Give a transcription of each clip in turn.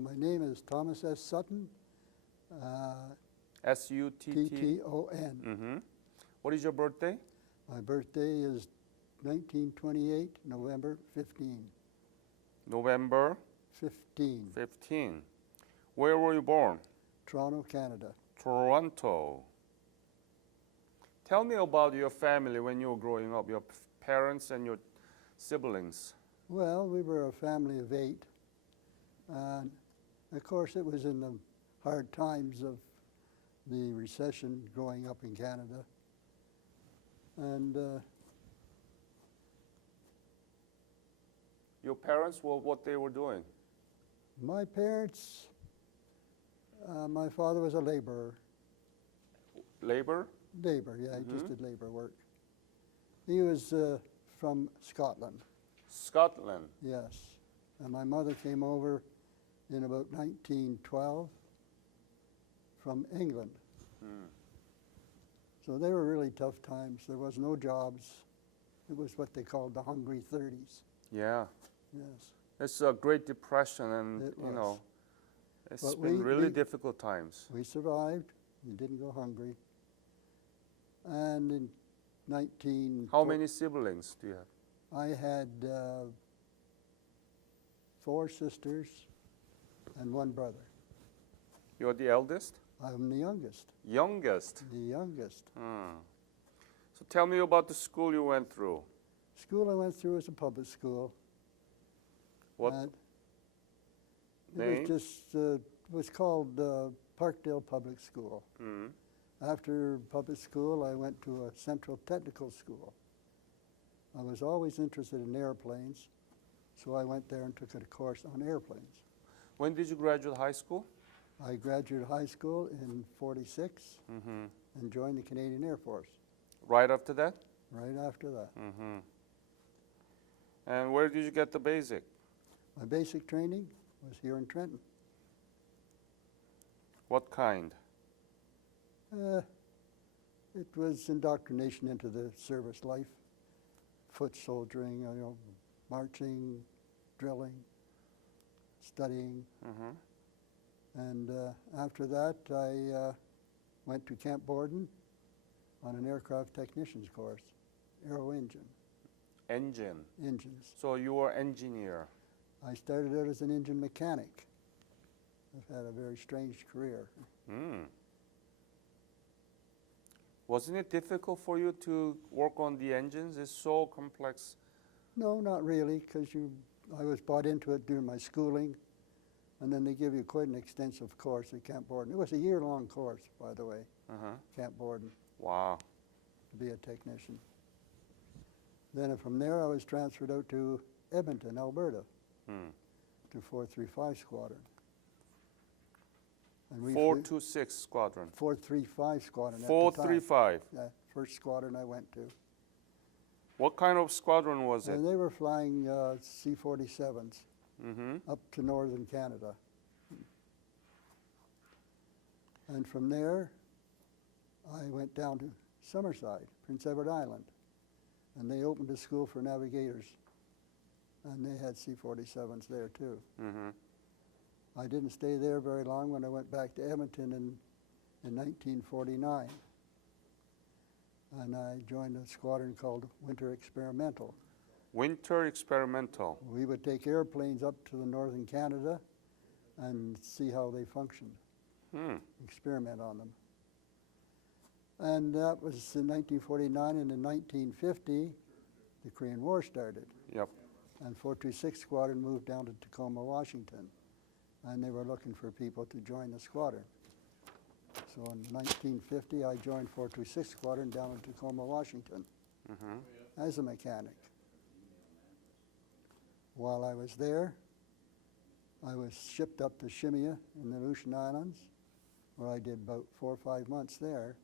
My name is Thomas S. Sutton, S-U-T-T. T-T-O-N. Mm-hmm. What is your birthday? My birthday is 1928, November 15. November 15, 15. Where were you born? Toronto, Canada. Toronto. Tell me about your family when you were growing up, your parents and your siblings. Well, we were a family of 8. And of course, it was in the hard times of the recession growing up in Canada. And Your parents, what they were doing? my parents, my father was a laborer. Labor? Labor, yeah, he just did labor work. He was from Scotland, Scotland. yes. And my mother came over in about 1912 from England. So they were really tough times. There was no jobs. It was what they called the hungry 30s. Yeah. Yes. It's a Great Depression, and It you was. know, it's But been really we- difficult times. We survived. We didn't go hungry. And in 19... How many siblings do you have? I had 4 sisters and 1 brother. You're the eldest? I'm the youngest. Youngest. The youngest. So tell me about the school you went through. School I went through was a public school. What And name? it was just was called Parkdale Public School. After public school, I went to a Central Technical School. I was always interested in airplanes, so I went there and took a course on airplanes. When did you graduate high school? I graduated high school in '46 and joined the Canadian Air Force Right after that? right after that. And where did you get the basic? My basic training was here in Trenton. What kind? It was indoctrination into the service life, foot soldiering, marching, drilling, studying. And after that, I went to Camp Borden on an aircraft technician's course, aero engines. So you were engineer. I started out as an engine mechanic. I've had a very strange career. Wasn't it difficult for you to work on the engines? It's so complex. No, not really, because I was brought into it during my schooling, and then they give you quite an extensive course at Camp Borden. It was a year-long course, by the way, Camp Borden, Wow. to be a technician. Then from there, I was transferred out to Edmonton, Alberta, to 435 Squadron. And we 426 Squadron. 435 Squadron at the time. 435. Yeah, first squadron I went to. What kind of squadron was it? And they were flying C-47s up to northern Canada. And from there, I went down to Summerside, Prince Edward Island, and they opened a school for navigators, and they had C-47s there too. I didn't stay there very long when I went back to Edmonton in 1949. And I joined a squadron called Winter Experimental. Winter Experimental. We would take airplanes up to the northern Canada and see how they functioned, experiment on them. And that was in 1949, and in 1950, the Korean War started. Yep. And 426 Squadron moved down to Tacoma, Washington. And they were looking for people to join the squadron. So in 1950, I joined 426 Squadron down in Tacoma, Washington, as a mechanic. While I was there, I was shipped up to Shimia in the Aleutian Islands, where I did about 4 or 5 months there,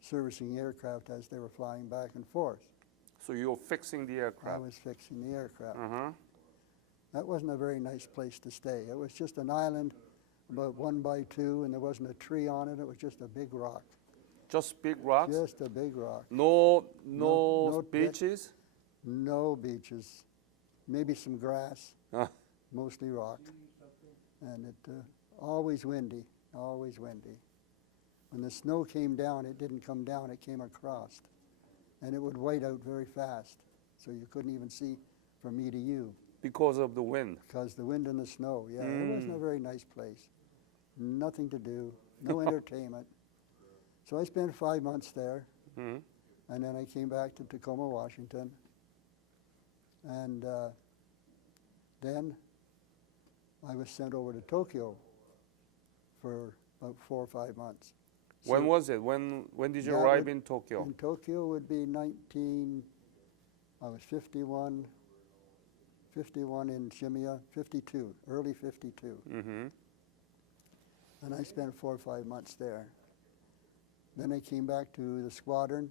servicing aircraft as they were flying back and forth. So you were fixing the I aircraft. was fixing the aircraft. That wasn't a very nice place to stay. It was just an island about 1 by 2, and there wasn't a tree on it. It was just a big rock. Just big rocks? Just a big rock. No No beaches? No beaches. Maybe some grass, mostly rock. and it always windy, always windy. When the snow came down, it didn't come down, it came across. And it would white out very fast, so you couldn't even see from me to you. Because of the wind. Because the wind and the snow, yeah. It wasn't a very nice place. Nothing to do, no entertainment. So I spent 5 months there, Mm-hmm. and then I came back to Tacoma, Washington. And then I was sent over to Tokyo for about 4 or 5 months. When So was it? When did you that arrive would- in Tokyo? In Tokyo would be I was 51 in Shimiya, 52, early 52. Mm-hmm. And I spent 4 or 5 months there. Then I came back to the squadron,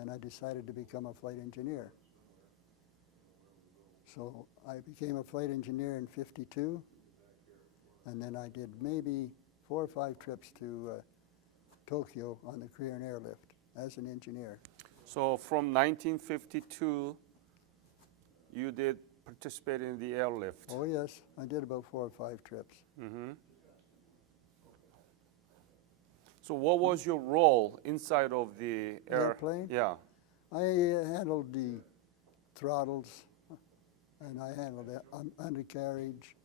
and I decided to become a flight engineer. So I became a flight engineer in 52, and then I did maybe 4 or 5 trips to Tokyo on the Korean airlift as an engineer. So from 1952, you did participate in the airlift. Oh yes, I did about 4 or 5 trips. Mm-hmm. So what was your role inside of the Airplane? Yeah. I handled the throttles, and I handled the undercarriage.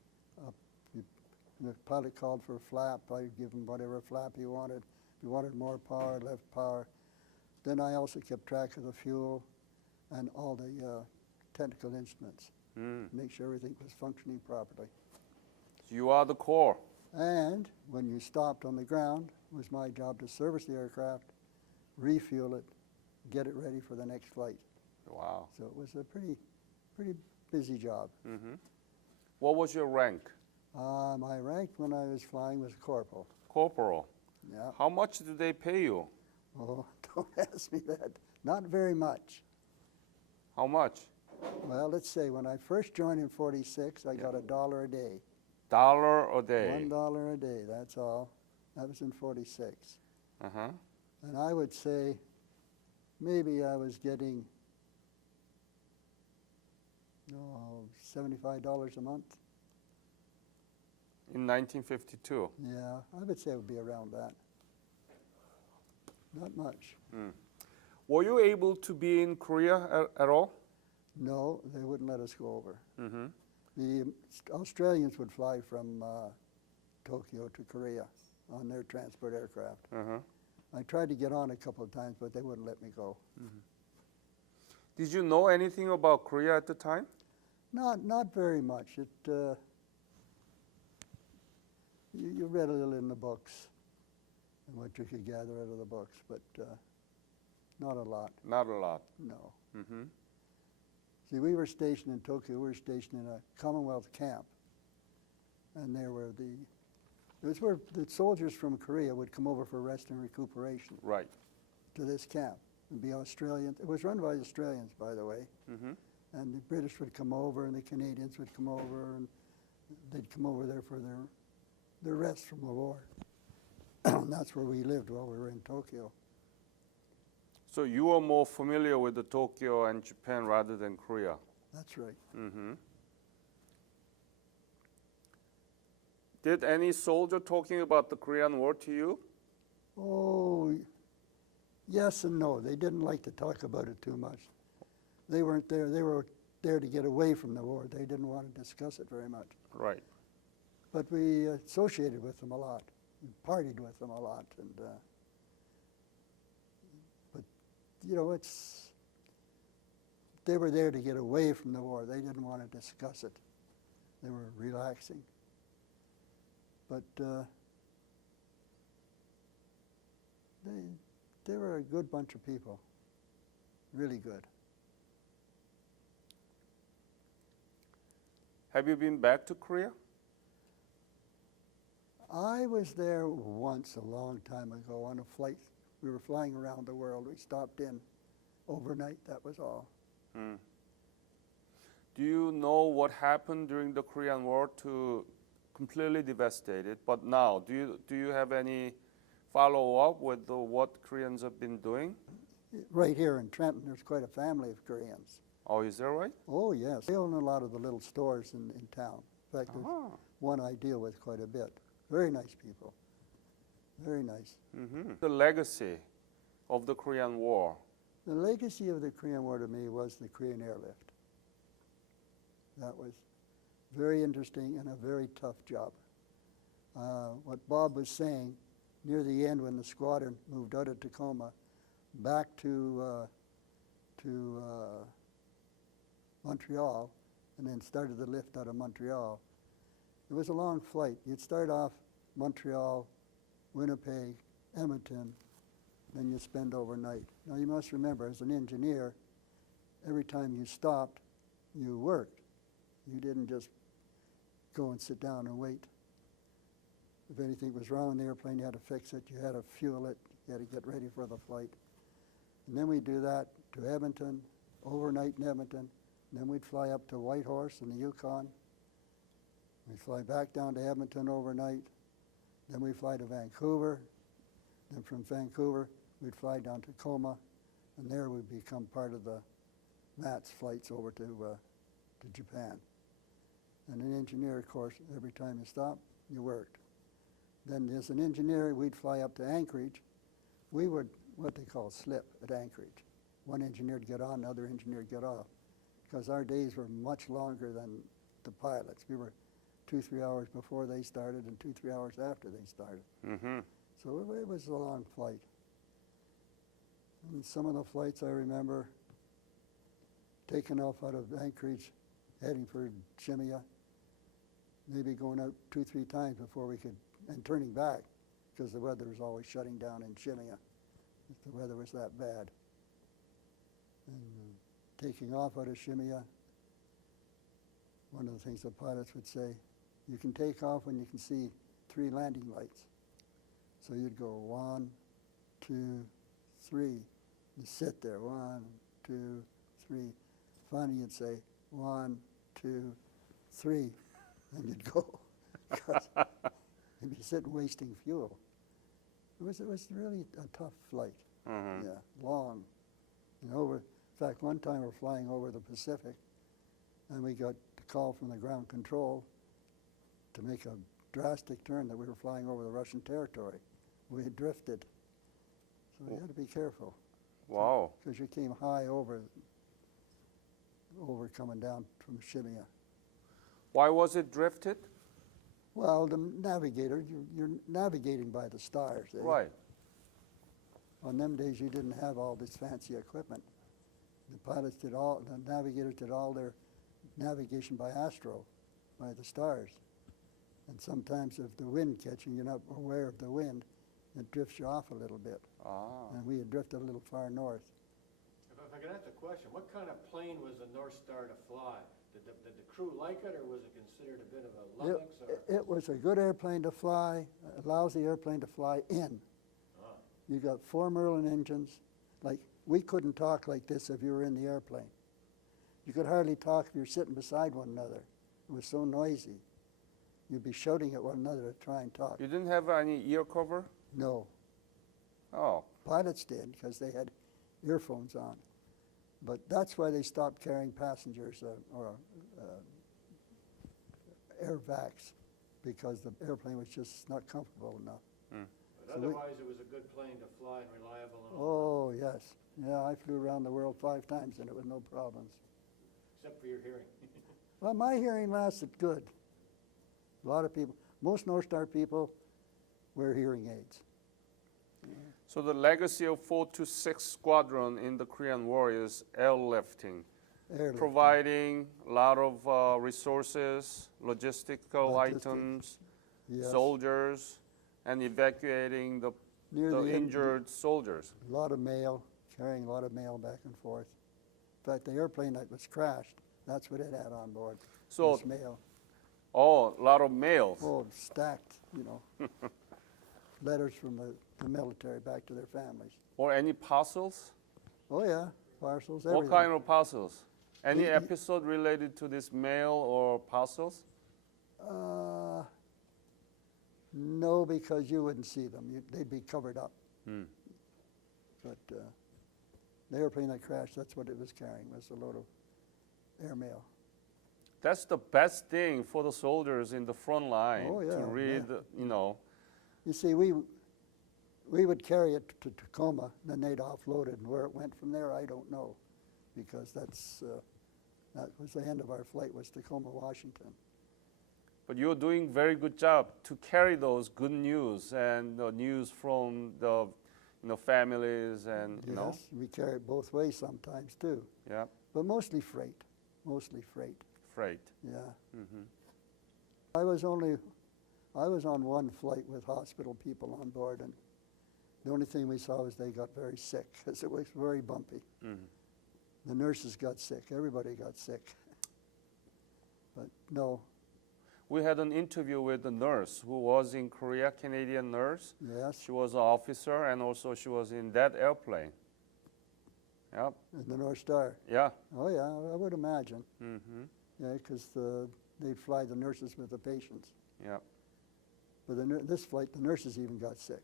The pilot called for a flap. I'd give him whatever flap he wanted. If he wanted more power, left power. Then I also kept track of the fuel and all the technical instruments, make sure everything was functioning properly. So you are the core. And when you stopped on the ground, it was my job to service the aircraft, refuel it, get it ready for the next flight. Wow. So it was a pretty busy job. Mm-hmm. What was your rank? My rank when I was flying was corporal. Corporal. Yeah. How much did they pay you? Oh, don't ask me that. Not very much. How much? Well, let's say when I first joined in 46, I got $1 a day. $1 a day. $1 a day, that's all. That was in 46. Uh-huh. And I would say maybe I was getting $75 a month. In 1952. Yeah, I would say it would be around that. Not much. Were you able to be in Korea at all? No, they wouldn't let us go over. Mm-hmm. The Australians would fly from Tokyo to Korea on their transport aircraft. Uh-huh. I tried to get on a couple of times, but they wouldn't let me go. Did you know anything about Korea at the time? Not very much. You read a little in the books and what you could gather out of the books, but not a lot. Not a lot. No. Mm-hmm. See, we were stationed in Tokyo. We were stationed in a Commonwealth camp, and it was where the soldiers from Korea would come over for rest and recuperation Right. to this camp. It'd be Australian. It was run by Australians, by the way. Mm-hmm. And the British would come over, and the Canadians would come over, and they'd come over there for their rest from the war. And that's where we lived while we were in Tokyo. So you were more familiar with the Tokyo and Japan rather than Korea. That's right. Mm-hmm. Did any soldier talking about the Korean War to you? Oh, yes and no. They didn't like to talk about it too much. They weren't there. They were there to get away from the war. They didn't want to discuss it very much. Right. But we associated with them a lot, and partied with them a lot, and but they were there to get away from the war. They didn't want to discuss it. They were relaxing. But they were a good bunch of people, really good. Have you been back to Korea? I was there once a long time ago on a flight. We were flying around the world. We stopped in overnight, that was all. Mm. Do you know what happened during the Korean War to completely devastate it? But now, do you have any follow-up with what Koreans have been doing? Right here in Trenton, there's quite a family of Koreans. Oh, is that right? Oh, yes. They own a lot of the little stores in town. In fact, there's one I deal with quite a bit. Very nice people. Very nice. The legacy of the Korean War. The legacy of the Korean War to me was the Korean airlift. That was very interesting and a very tough job. What Bob was saying, near the end when the squadron moved out of Tacoma back to Montreal and then started the lift out of Montreal, it was a long flight. You'd start off Montreal, Winnipeg, Edmonton, then you spend overnight. Now you must remember, as an engineer, every time you stopped, you worked. You didn't just go and sit down and wait. If anything was wrong in the airplane, you had to fix it, you had to fuel it, you had to get ready for the flight. And then we'd do that to Edmonton, overnight in Edmonton, and then we'd fly up to Whitehorse in the Yukon. We'd fly back down to Edmonton overnight, then we'd fly to Vancouver, then from Vancouver we'd fly down to Tacoma, and there we'd become part of the MATS flights over to Japan. And an engineer, of course, every time you stopped, you worked. Then as an engineer, we'd fly up to Anchorage. We would what they call slip at Anchorage. One engineer would get on, another engineer would get off, because our days were much longer than the pilots. We were 2-3 hours before they started and 2-3 hours after they started. So it was a long flight. And some of the flights I remember taking off out of Anchorage, heading for Shemya, maybe going out 2-3 times before we could, and turning back, because the weather was always shutting down in Shemya. The weather was that bad. And taking off out of Shemya, one of the things the pilots would say, you can take off when you can see 3 landing lights. So you'd go 1, 2, 3. You sit there, 1, 2, 3. Finally you'd say 1, 2, 3, and you'd go. You'd be sitting wasting fuel. It was really a tough flight. Yeah, long. In fact, one time we're flying over the Pacific, and we got the call from the ground control to make a drastic turn that we were flying over the Russian territory. We had drifted, so we had to be careful. Wow. Because you came high over coming down from Shemya. Why was it drifted? Well, the navigator, you're navigating by the stars. Eh? Right. On them days, you didn't have all this fancy equipment. The navigators did all their navigation by astro, by the stars. And sometimes if the wind catching, you're not aware of the wind, it drifts you off a little bit. And we had drifted a little far north. If I could ask a question, what kind of plane was the North Star to fly? Did the crew like it, or was it considered a bit of a lummox? It was a good airplane to fly, a lousy airplane to fly in. You got 4 Merlin engines. Like, we couldn't talk like this if you were in the airplane. You could hardly talk if you're sitting beside one another. It was so noisy. You'd be shouting at one another to try and talk. You didn't have any ear cover? No. Oh. Pilots did, because they had earphones on. But that's why they stopped carrying passengers or air vacs, because the airplane was just not comfortable enough. But otherwise, it was a good plane to fly and reliable and all Oh, yes. Yeah, I flew around the world 5 times and it was no problems. that, except for your hearing. Well, my hearing lasted good. A lot of people, most North Star people wear hearing aids. So the legacy of 426 Squadron in the Korean War is airlifting, providing a lot of resources, logistical items, Yes. soldiers, and evacuating the injured soldiers. A lot of mail, carrying a lot of mail back and forth. In fact, the airplane that was crashed, that's what it had on board, So, this mail. oh, a lot of mail. Oh, stacked, you know. Letters from the military back to their families. Or any parcels? Oh, yeah, parcels, everything. What kind of parcels? Any episode related to this mail or parcels? No, because you wouldn't see them. They'd be covered up. But the airplane that crashed, that's what it was carrying, was a load of airmail. That's the best thing for the soldiers in the front line Oh, yeah, to read, you know. You see, we would carry it to Tacoma, then they'd offload it, and where it went from there, I don't know, because that was the end of our flight, was Tacoma, Washington. But you're doing very good job to carry those good news and the news from the, you know, families and, you know. Yes, we carry it both ways sometimes too, Yeah, but mostly freight, freight. yeah. Hmm. I was on one flight with hospital people on board, and the only thing we saw was they got very sick, because it was very bumpy. Hmm. The nurses got sick, everybody got sick. But no, We had an interview with a nurse who was in Korea, Canadian nurse. yes, She was an officer and also she was in that airplane. Yep, and the North Star. yeah. Oh yeah, I would imagine. Hmm. Yeah, because they'd fly the nurses with the patients. Yeah. But this flight, the nurses even got sick.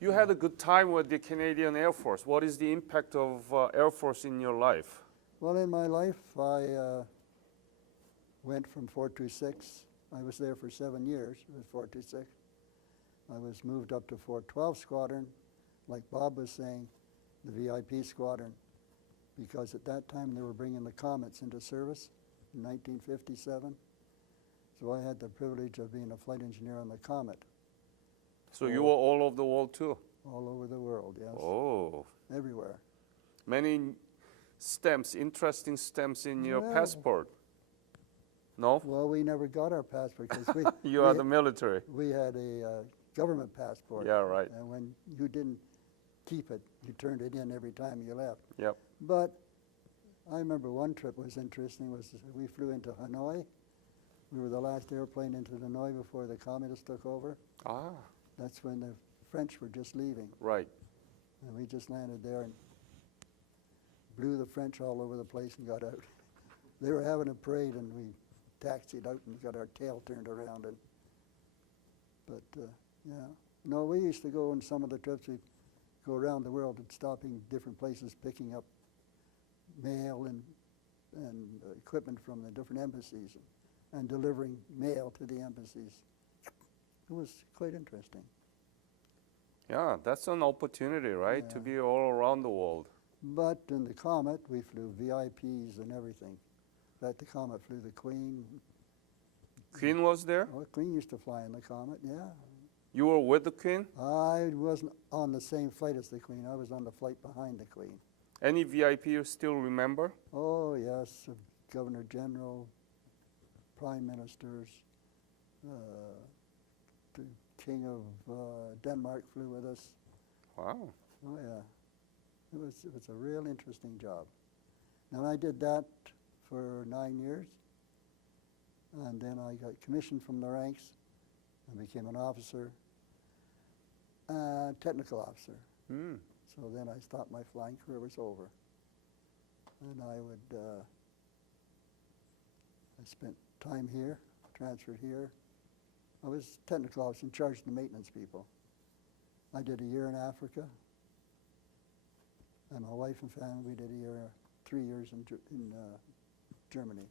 You had a good time with the Canadian Air Force. What is the impact of Air Force in your life? Well, in my life, I went from 426. I was there for 7 years with 426. I was moved up to 412 Squadron, like Bob was saying, the VIP Squadron, because at that time they were bringing the Comets into service in 1957. So I had the privilege of being a flight engineer on the Comet, So you were all over the world too? all over the world, yes, Oh, everywhere. many stamps, interesting stamps in your Well- passport. No? Well, we never got our passport because You are the military. we had a government passport. Yeah, right. And when you didn't keep it, you turned it in every time you left. Yep. But I remember one trip was interesting, was we flew into Hanoi. We were the last airplane into Hanoi before the communists took over. Ah, That's when the French were just leaving. right. And we just landed there and blew the French all over the place and got out. They were having a parade and we taxied out and got our tail turned around. Yeah. No, we used to go on some of the trips, we'd go around the world and stopping different places, picking up mail and equipment from the different embassies and delivering mail to the embassies. It was quite interesting. Yeah, that's an opportunity, right? To Yeah. be all around the world. But in the Comet, we flew VIPs and everything. At the Comet flew the Queen. Queen was there? Oh, the Queen used to fly in the Comet, yeah. You were with the Queen? I wasn't on the same flight as the Queen. I was on the flight behind the Queen. Any VIP you still remember? Oh, yes, Governor General, Prime Ministers, the King of Denmark flew with us. Wow. Oh, yeah. It was a real interesting job. And I did that for 9 years. And then I got commissioned from the ranks and became an officer, technical officer. Hmm. So then I stopped, my flying career was over. And I spent time here, transferred here. I was technical officer in charge of the maintenance people. I did a year in Africa. And my wife and family, we did 3 years in Germany.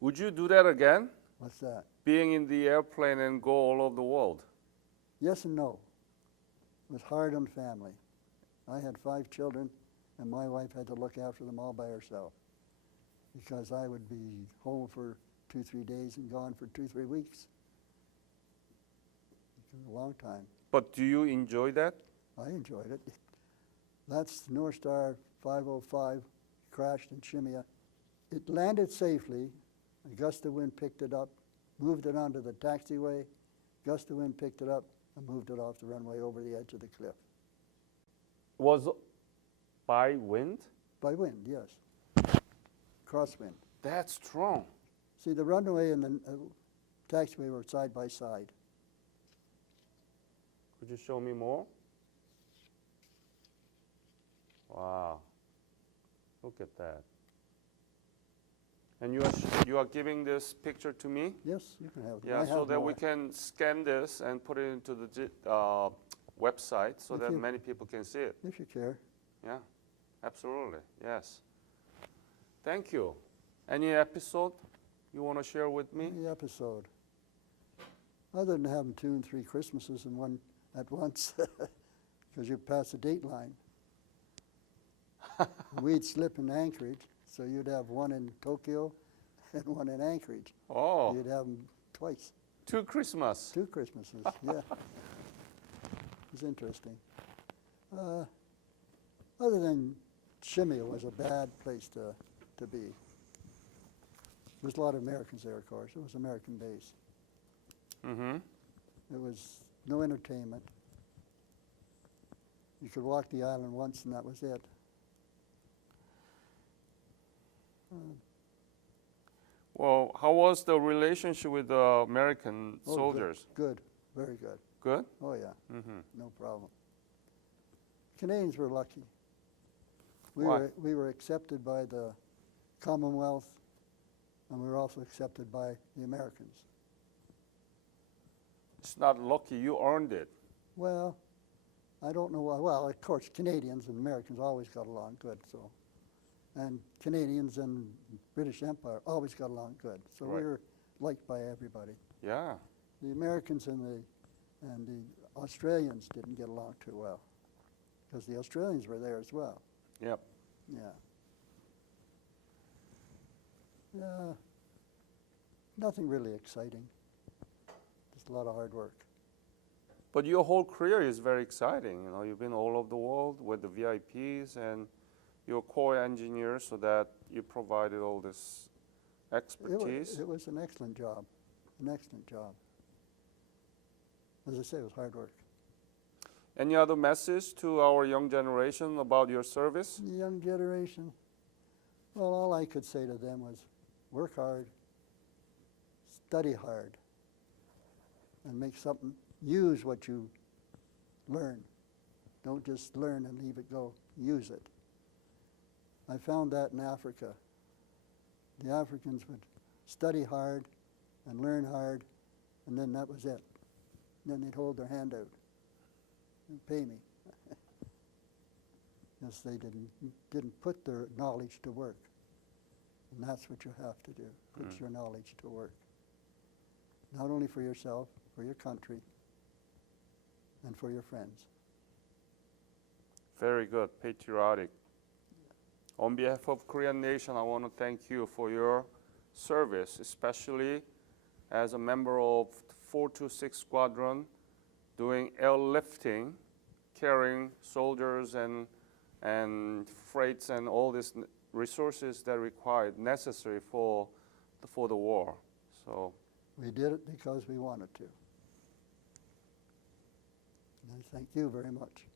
Would you do that again? What's that? Being in the airplane and go all over the world? Yes and no. It was hard on family. I had 5 children, and my wife had to look after them all by herself because I would be home for 2-3 days and gone for 2-3 weeks. It was a long time. But do you enjoy that? I enjoyed it. That's North Star 505, crashed in Shimia. It landed safely. A gust of wind picked it up, moved it onto the taxiway. Gust of wind picked it up and moved it off the runway over the edge of the cliff. Was by wind? By wind, yes. Crosswind. That's strong. See, the runway and the taxiway were side by side. Could you show me more? Wow. Look at that. And you are giving this picture to me? Yes, you can have it. Yeah, I so have that more. we can scan this and put it into the website so If that you- many people can see it. If you care. Yeah, absolutely, yes. Thank you. Any episode you want to share with me? The episode. Other than having 2 and 3 Christmases in one at once, because you pass the date line. We'd slip in Anchorage, so you'd have one in Tokyo and one in Anchorage. Oh, You'd have them twice. 2 Christmas. 2 Christmases, yeah. It's interesting. Other than Shimei was a bad place to be. There's a lot of Americans there, of course. It was American base. Mm-hmm. There was no entertainment. You could walk the island once and that was it. Well, how was the relationship with the American Oh, soldiers? Good, very good. Good? Oh, yeah, Mm-hmm. no problem. Canadians were lucky. Why? We were accepted by the Commonwealth, and we were also accepted by the Americans. It's not lucky. You earned it. Well, I don't know why. Well, of course, Canadians and Americans always got along good, so. And Canadians and British Empire always got along good, so Right. we were liked by everybody. Yeah. The Americans and the Australians didn't get along too well, because the Australians were there as well. Yep. Yeah. Yeah. Nothing really exciting. Just a lot of hard work. But your whole career is very exciting. You know, you've been all over the world with the VIPs, and you're a core engineer, so that you provided all this expertise. It was an excellent job. An excellent job. As I say, it was hard work. Any other message to our young generation about your service? The young generation, well, all I could say to them was work hard, study hard, and make something, use what you learn. Don't just learn and leave it go, use it. I found that in Africa. The Africans would study hard and learn hard, and then that was it. Then they'd hold their hand out and pay me. Because they didn't put their knowledge to work. And that's what you have to do, put your knowledge to work. Not only for yourself, for your country, and for your friends. Very good, patriotic. On behalf of Korean Nation, I want to thank you for your service, especially as a member of 426 Squadron, doing airlifting, carrying soldiers and freights and all these resources that are required, necessary for the war. So We did it because we wanted to. And I thank you very much.